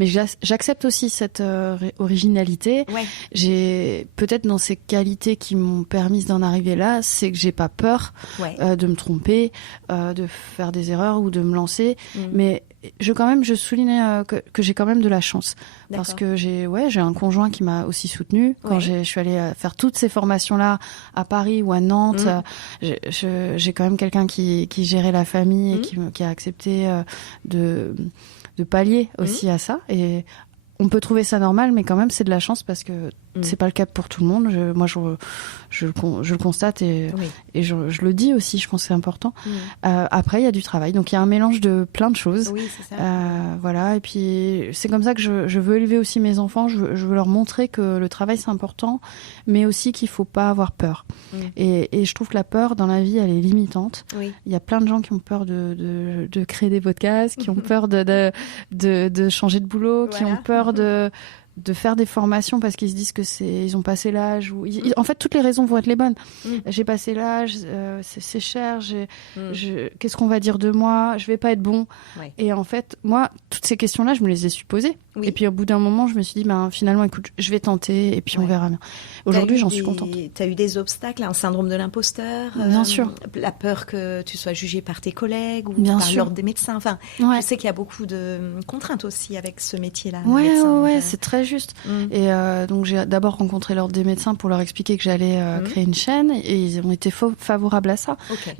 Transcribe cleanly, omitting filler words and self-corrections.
Mais j'accepte aussi cette originalité. Ouais. J'ai peut-être dans ces qualités qui m'ont permis d'en arriver là, c'est que j'ai pas peur de me tromper, de faire des erreurs ou de me lancer. Mais je souligne que j'ai quand même de la chance. D'accord. Parce que j'ai un conjoint qui m'a aussi soutenue. Quand je suis allée faire toutes ces formations-là à Paris ou à Nantes, j'ai quand même quelqu'un qui gérait la famille et qui a accepté de pallier aussi à ça. Et on peut trouver ça normal, mais quand même, c'est de la chance parce que c'est pas le cas pour tout le monde. Je le constate et je le dis aussi. Je pense que c'est important. Après, il y a du travail. Donc, il y a un mélange de plein de choses. Oui, c'est ça. Voilà. Et puis, c'est comme ça que je veux élever aussi mes enfants. Je veux leur montrer que le travail, c'est important, mais aussi qu'il faut pas avoir peur. Et je trouve que la peur dans la vie, elle est limitante. Oui. Il y a plein de gens qui ont peur de créer des podcasts, qui ont peur de changer de boulot, qui ont peur de faire des formations parce qu'ils se disent que ils ont passé l'âge. En fait, toutes les raisons vont être les bonnes. J'ai passé l'âge, c'est cher, qu'est-ce qu'on va dire de moi, je vais pas être bon. Ouais. Et en fait, moi, toutes ces questions-là, je me les ai supposées. Oui. Et puis au bout d'un moment, je me suis dit, finalement, écoute, je vais tenter et puis on verra bien. Aujourd'hui, j'en suis contente. Tu as eu des obstacles, un syndrome de l'imposteur, bien sûr. La peur que tu sois jugée par tes collègues ou bien par sûr. l'ordre des médecins. Enfin, je sais qu'il y a beaucoup de contraintes aussi avec ce métier-là. C'est très juste. Et donc j'ai d'abord rencontré l'ordre des médecins pour leur expliquer que j'allais créer une chaîne et ils ont été favorables à ça. Okay.